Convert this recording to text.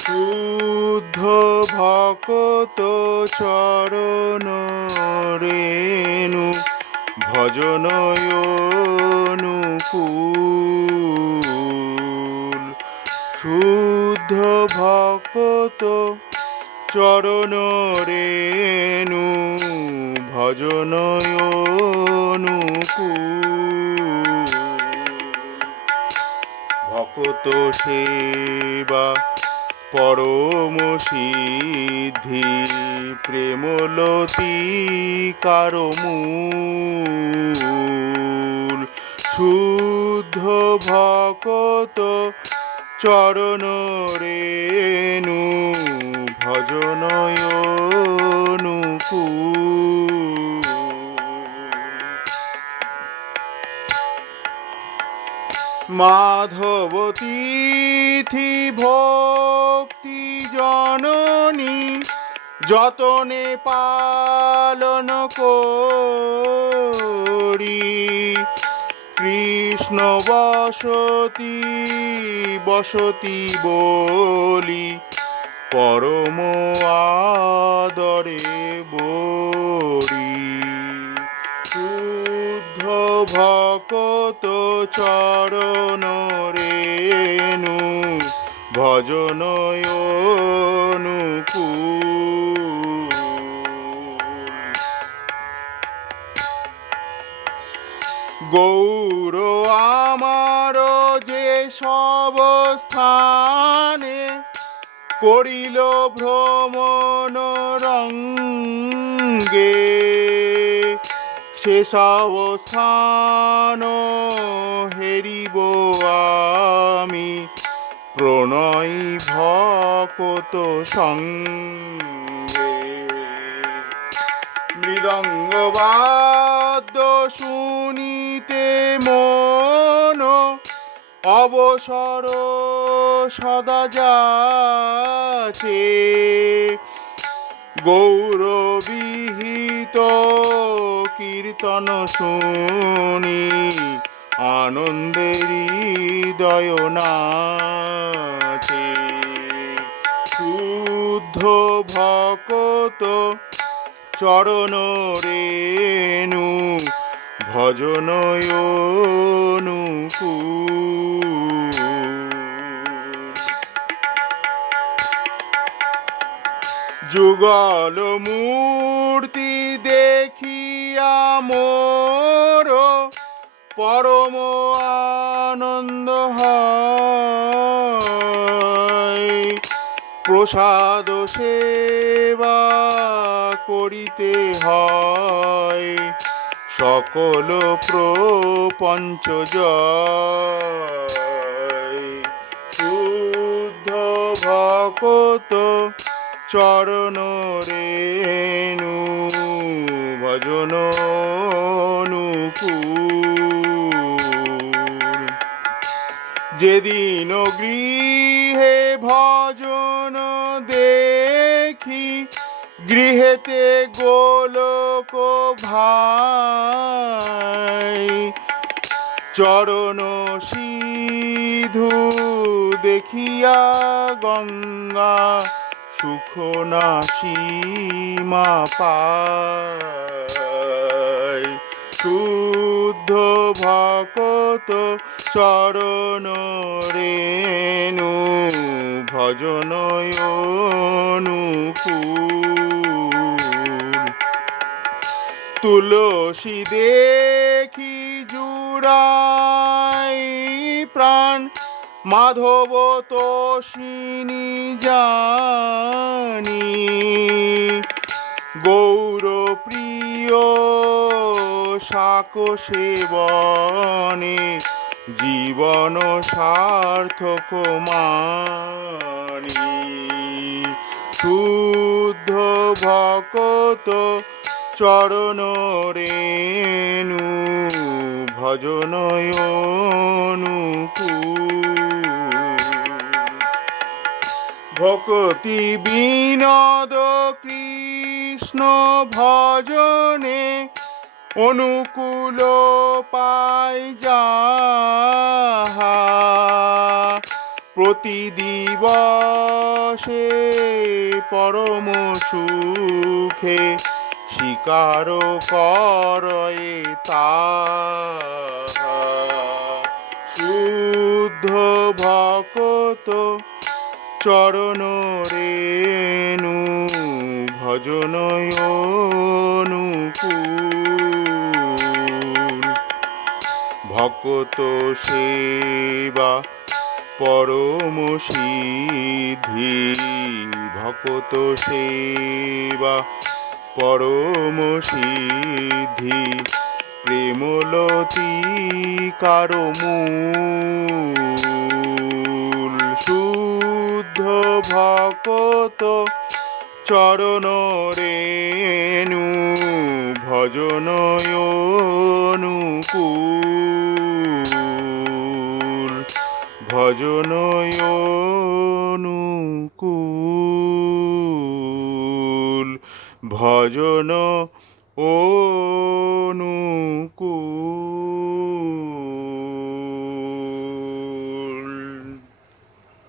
শুদ্ধ ভকত চরণ রেণু ভজন শুদ্ধ ভকত চরণ রেণু ভজন ভকত সেবা পরম সিদ্ধি প্রেমলতি কারমূল শুদ্ধ ভকত চরণ রেণু ভজন মাধবতীথি ভক্তি যতনে পালন করি, কৃষ্ণ বসতি বসতি বলি, পরম আদরে বরি শুদ্ধ ভকত চরণ রেণু, ভজন গৌর আমার যে সব স্থানে করিল ভ্রমণ রঙ্গে, সেসব স্থান হেরিব আমি। প্রণয় ভকত সঙ্গে। মৃদঙ্গবাদ্য শুনিতে মন অবসর সদা যাচ্ছে। গৌরবিহিত কীর্তন শুনি আনন্দের হৃদয় নাচে। শুদ্ধ ভকত চরণ রেণু ভজন যুগল মূর্তি দেখিয়া মোর পরম আনন্দ হয়। প্রসাদ সেবা করিতে হয়। সকল প্রপঞ্চ শুদ্ধ ভকত চরণ রেণু ভজন যেদিন গৃহে ভজন দেখি গৃহেতে গোলক ভাই, চরণ সিধু দেখিয়া গঙ্গা সুখ না সীমা পায়। শুদ্ধ ভকত চরণ রেণু, ভজন তুলসী দেখি জুড়াই প্রাণ। মাধব তোষিনী জানি গৌর প্রিয় শাক সেবনে, জীবন সার্থক মানি। শুদ্ধ ভকত চরণ রেণু ভজন ভকতি বিনোদ কৃষ্ণ ভজনে অনুকূল পাই যাহা। প্রতিদিবসে পরম সুখে স্বীকার করয়ে তা শুদ্ধ ভকত চরণ রেণু ভজন ভকত সেবা পরম সিদ্ধি ভকত সেবা পরম সিদ্ধি প্রেমলতি কারমূল শুদ্ধ ভকত চরণ রেণু ভজন ভজন অনুকূল